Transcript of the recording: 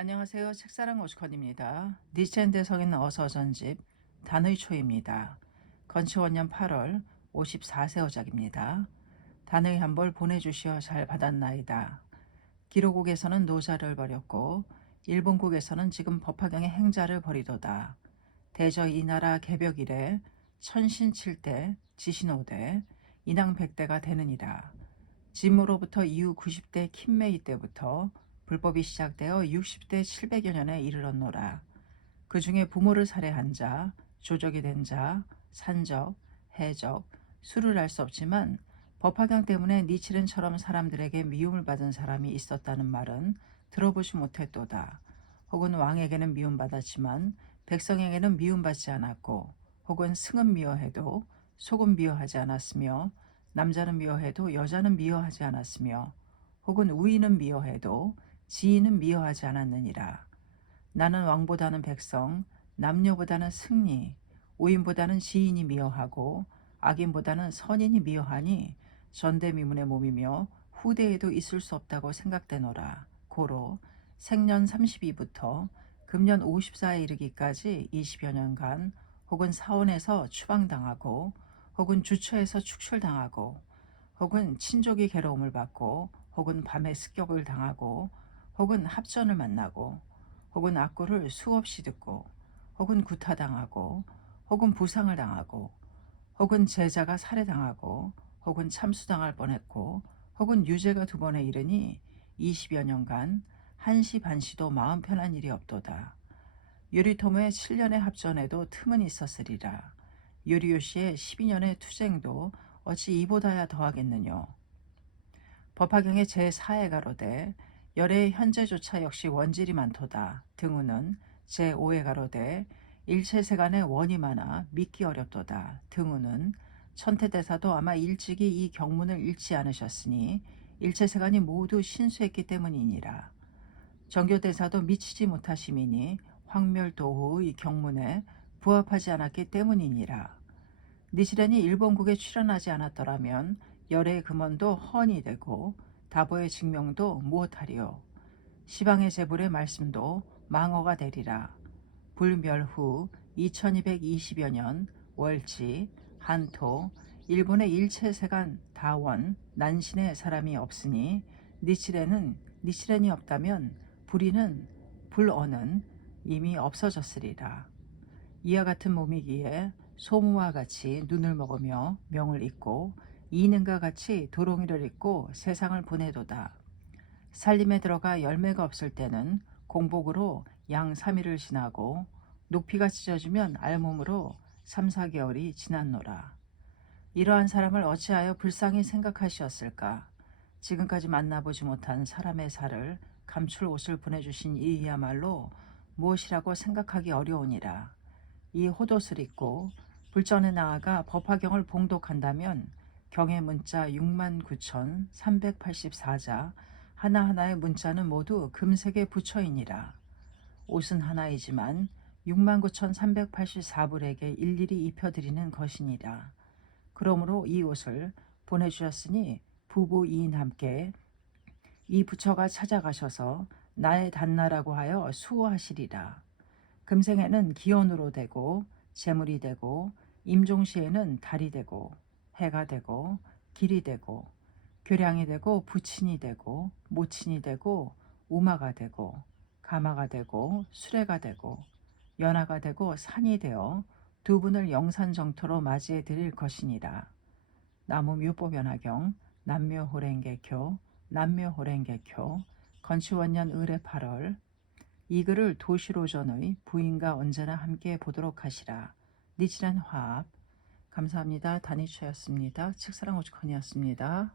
안녕하세요. 책사랑 오시컨입니다. 니첸대 성인 어서 전집 단의 초입니다. 건치원년 8월 54세 어작입니다. 단의 한 벌 보내주시어 잘 받았나이다. 기록국에서는 노자를 벌였고 일본국에서는 지금 법화경의 행자를 벌이도다. 대저 이 나라 개벽 이래 천신 7대 지신 5대 인왕 100대가 되느니라. 진무로부터 이후 90대 킴메이 때부터 불법이 시작되어 60대 700여 년에 이르렀노라. 그 중에 부모를 살해한 자, 조적이 된 자, 산적, 해적, 수를 알 수 없지만 법화경 때문에 니치렌처럼 사람들에게 미움을 받은 사람이 있었다는 말은 들어보지 못했도다. 혹은 왕에게는 미움받았지만 백성에게는 미움받지 않았고 혹은 승은 미워해도 속은 미워하지 않았으며 남자는 미워해도 여자는 미워하지 않았으며 혹은 우인은 미워해도 지인은 미워하지 않았느니라. 나는 왕보다는 백성, 남녀보다는 승리, 우인보다는 지인이 미워하고 악인보다는 선인이 미워하니 전대미문의 몸이며 후대에도 있을 수 없다고 생각되노라. 고로 생년 32부터 금년 54에 이르기까지 20여 년간 혹은 사원에서 추방당하고 혹은 주처에서 축출당하고 혹은 친족이 괴로움을 받고 혹은 밤에 습격을 당하고 혹은 합전을 만나고 혹은 악고를 수없이 듣고 혹은 구타당하고 혹은 부상을 당하고 혹은 제자가 살해당하고 혹은 참수당할 뻔했고 혹은 유죄가 두 번에 이르니 20여 년간 한시 반시도 마음 편한 일이 없도다. 유리토모의 7년의 합전에도 틈은 있었으리라. 유리요시의 12년의 투쟁도 어찌 이보다야 더하겠느뇨. 법화경의 제4회 가로되 열의 현재조차 역시 원질이 많도다. 등우는 제5회 가로되 일체세간의 원이 많아 믿기 어렵도다. 등우는 천태대사도 아마 일찍이 이 경문을 읽지 않으셨으니 일체세간이 모두 신수했기 때문이니라. 정교대사도 미치지 못하심이니 황멸도호의 경문에 부합하지 않았기 때문이니라. 니시렌이 일본국에 출연하지 않았더라면 열의 금원도 헌이 되고 다보의 증명도 무엇하리요. 시방의 제불의 말씀도 망어가 되리라. 불멸 후 2220여 년 월지 한토 일본의 일체세간 다원 난신의 사람이 없으니 니치레는 니치렌이 없다면 불이는 불어는 이미 없어졌으리라. 이와 같은 몸이기에 소무와 같이 눈을 먹으며 명을 잊고 이능과 같이 도롱이를 입고 세상을 보내도다. 살림에 들어가 열매가 없을 때는 공복으로 양 3일을 지나고 녹피가 찢어지면 알몸으로 3, 4개월이 지났노라. 이러한 사람을 어찌하여 불쌍히 생각하시었을까? 지금까지 만나보지 못한 사람의 살을 감출 옷을 보내주신 이야말로 무엇이라고 생각하기 어려우니라. 이 호옷을 입고 불전에 나아가 법화경을 봉독한다면 경의 문자 69,384자 하나하나의 문자는 모두 금색의 부처이니라. 옷은 하나이지만 69,384불에게 일일이 입혀드리는 것이니라. 그러므로 이 옷을 보내주셨으니 부부 이인 함께 이 부처가 찾아가셔서 나의 단나라고 하여 수호하시리라. 금생에는 기원으로 되고 재물이 되고 임종시에는 달이 되고 해가 되고 길이 되고 교량이 되고 부친이 되고 모친이 되고 우마가 되고 가마가 되고 수레가 되고 연하가 되고 산이 되어 두 분을 영산정토로 맞이해 드릴 것이니라. 나무 묘법연화경 남묘호랭개교 남묘호랭개교 건치원년 을의 8월 이 글을 도시로전의 부인과 언제나 함께 보도록 하시라. 니치란 화합 감사합니다. 단이초였습니다. 책사랑 오죽헌이었습니다.